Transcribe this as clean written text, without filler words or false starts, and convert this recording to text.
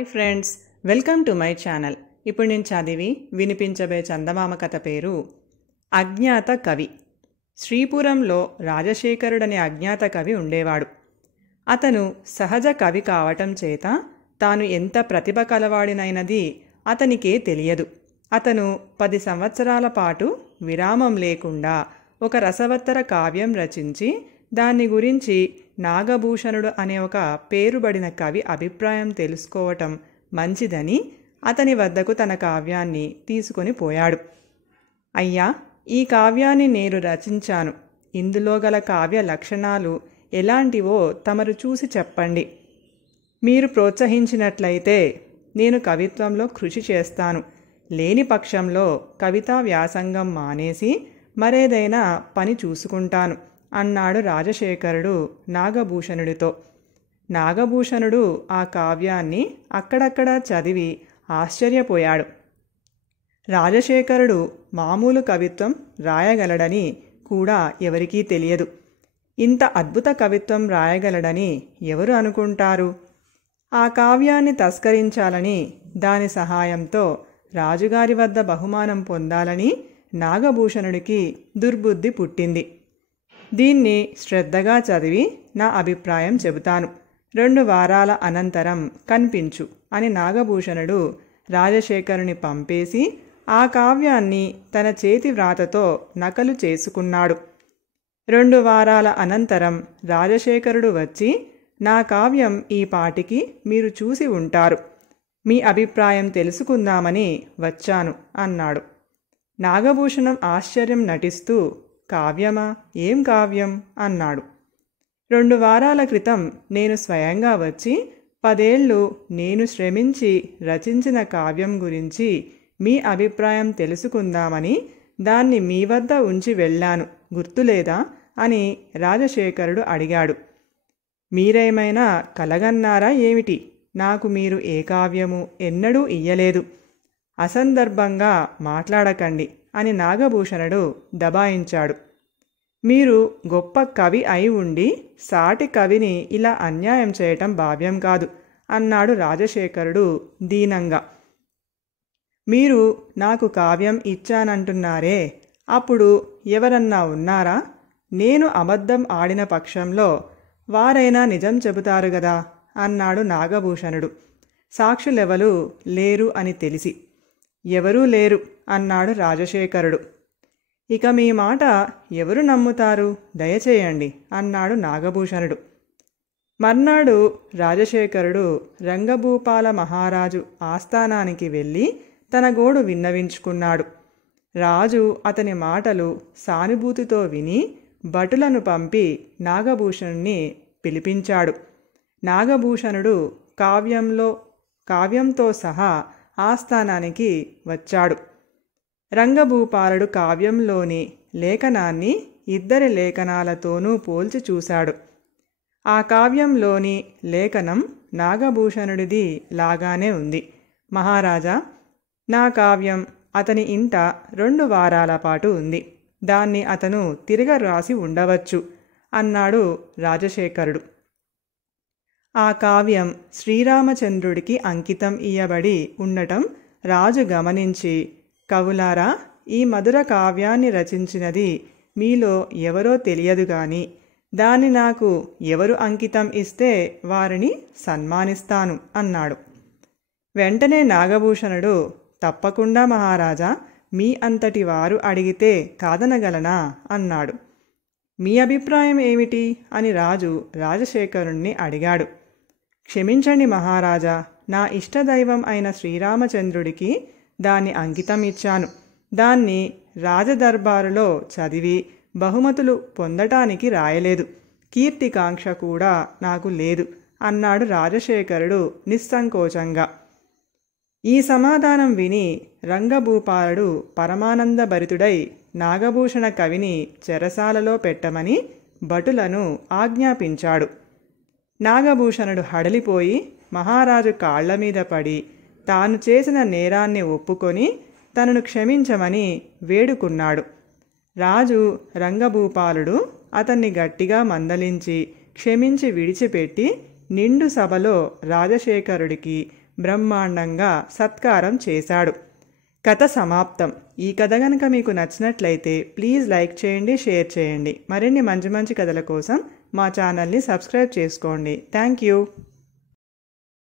Hi friends, welcome to my channel. ఇప్పుడు నేను చదివి వినిపించబోయే చందమామ కథ పేరు అజ్ఞాత కవి. శ్రీపురంలో రాజశేఖరుడనే అజ్ఞాత కవి ఉండేవాడు. అతను సహజ కవి కావటం చేత తాను ఎంత ప్రతిభ కలవాడినైనది అతనికే తెలియదు. అతను 10 సంవత్సరాల పాటు విరామం లేకుండా ఒక రసవత్తర కావ్యం రచించి దాన్ని గురించి నాగభూషణుడు అనే ఒక పేరుబడిన కవి అభిప్రాయం తెలుసుకోవటం మంచిదని అతని వద్దకు తన కావ్యాన్ని తీసుకొని పోయాడు. అయ్యా, ఈ కావ్యాన్ని నేను రచించాను. ఇందులో గల కావ్య లక్షణాలు ఎలాంటివో తమరు చూసి చెప్పండి. మీరు ప్రోత్సహించినట్లయితే నేను కవిత్వంలో కృషి చేస్తాను. లేని పక్షంలో కవితా వ్యాసంగం మానేసి మరేదైనా పని చూసుకుంటాను అన్నాడు రాజశేఖరుడు నాగభూషణుడితో. నాగభూషణుడు ఆ కావ్యాన్ని అక్కడక్కడా చదివి ఆశ్చర్యపోయాడు. రాజశేఖరుడు మామూలు కవిత్వం రాయగలడని కూడా ఎవరికీ తెలియదు. ఇంత అద్భుత కవిత్వం రాయగలడని ఎవరు అనుకుంటారు? ఆ కావ్యాన్ని తస్కరించాలని, దాని సహాయంతో రాజుగారి వద్ద బహుమానం పొందాలని నాగభూషణుడికి దుర్బుద్ధి పుట్టింది. దీన్ని శ్రద్ధగా చదివి నా అభిప్రాయం చెబుతాను. 2 వారాల అనంతరం కనిపించు అని నాగభూషణుడు రాజశేఖరుని పంపేసి ఆ కావ్యాన్ని తన చేతి వ్రాతతో నకలు చేసుకున్నాడు. 2 వారాల అనంతరం రాజశేఖరుడు వచ్చి, నా కావ్యం ఈ పాటికి మీరు చూసి ఉంటారు. మీ అభిప్రాయం తెలుసుకుందామని వచ్చాను అన్నాడు. నాగభూషణం ఆశ్చర్యం నటిస్తూ, కావ్యమా? ఏం కావ్యం అన్నాడు. 2 వారాల క్రితం నేను స్వయంగా వచ్చి 10 ఏళ్ళు నేను శ్రమించి రచించిన కావ్యం గురించి మీ అభిప్రాయం తెలుసుకుందామని దాన్ని మీ వద్ద ఉంచి వెళ్ళాను, గుర్తులేదా అని రాజశేఖరుడు అడిగాడు. మీరేమైనా కలగన్నారా ఏమిటి? నాకు మీరు ఏ కావ్యము ఎన్నడూ ఇయ్యలేదు. అసందర్భంగా మాట్లాడకండి అని నాగభూషణుడు దబాయించాడు. మీరు గొప్ప కవి అయి ఉండి సాటి కవిని ఇలా అన్యాయం చేయటం భావ్యం కాదు అన్నాడు రాజశేఖరుడు దీనంగా. మీరు నాకు కావ్యం ఇచ్చానంటున్నారే, అప్పుడు ఎవరన్నా ఉన్నారా? నేను అబద్ధం ఆడిన పక్షంలో వారైనా నిజం చెబుతారు గదా అన్నాడు నాగభూషణుడు. సాక్షులెవరు లేరు అని తెలిసి. ఎవరూ లేరు అన్నాడు రాజశేఖరుడు. ఇక మీ మాట ఎవరు నమ్ముతారు? దయచేయండి అన్నాడు నాగభూషణుడు. మర్నాడు రాజశేఖరుడు రంగభూపాల మహారాజు ఆస్థానానికి వెళ్ళి తన గోడు విన్నవించుకున్నాడు. రాజు అతని మాటలు సానుభూతితో విని భటులను పంపి నాగభూషణుణ్ణి పిలిపించాడు. నాగభూషణుడు కావ్యంతో సహా ఆస్థానానికి వచ్చాడు. రంగభూపాలుడు కావ్యంలోని లేఖనాన్ని 2 లేఖనాలతోనూ పోల్చి చూశాడు. ఆ కావ్యంలోని లేఖనం నాగభూషణుడిది లాగానే ఉంది. మహారాజా, నా కావ్యం అతని ఇంట 2 వారాల పాటు ఉంది. దాన్ని అతను తిరగ రాసి ఉండవచ్చు అన్నాడు రాజశేఖరుడు. ఆ కావ్యం శ్రీరామచంద్రుడికి అంకితం ఇయ్యబడి ఉండటం రాజు గమనించి, కవులారా, ఈ మధుర కావ్యాన్ని రచించినది మీలో ఎవరో తెలియదు గాని దాన్ని నాకు ఎవరు అంకితం ఇస్తే వారిని సన్మానిస్తాను అన్నాడు. వెంటనే నాగభూషణుడు, తప్పకుండా మహారాజా, మీ అంతటి వారు అడిగితే కాదనగలనా అన్నాడు. మీ అభిప్రాయం ఏమిటి అని రాజు రాజశేఖరుణ్ణి అడిగాడు. క్షమించండి మహారాజా, నా ఇష్టదైవం అయిన శ్రీరామచంద్రుడికి దాన్ని అంకితం ఇచ్చాను. దాన్ని రాజదర్బారులో చదివి బహుమతులు పొందటానికి రాయలేదు. కీర్తికాంక్ష కూడా నాకు లేదు అన్నాడు రాజశేఖరుడు నిస్సంకోచంగా. ఈ సమాధానం విని రంగభూపాలుడు పరమానందభరితుడై నాగభూషణ కవిని చెరసాలలో పెట్టమని భటులను ఆజ్ఞాపించాడు. నాగభూషణుడు హడలిపోయి మహారాజు కాళ్ల మీద పడి తాను చేసిన నేరాన్ని ఒప్పుకొని తనను క్షమించమని వేడుకున్నాడు. రాజు రంగభూపాలుడు అతన్ని గట్టిగా మందలించి క్షమించి విడిచిపెట్టి నిండు సభలో రాజశేఖరుడికి బ్రహ్మాండంగా సత్కారం చేశాడు. కథ సమాప్తం. ఈ కథ గనక మీకు నచ్చినట్లయితే ప్లీజ్ లైక్ చేయండి, షేర్ చేయండి. మరిన్ని మంచి మంచి కథల కోసం మా ఛానల్ని సబ్స్క్రైబ్ చేసుకోండి. Thank you.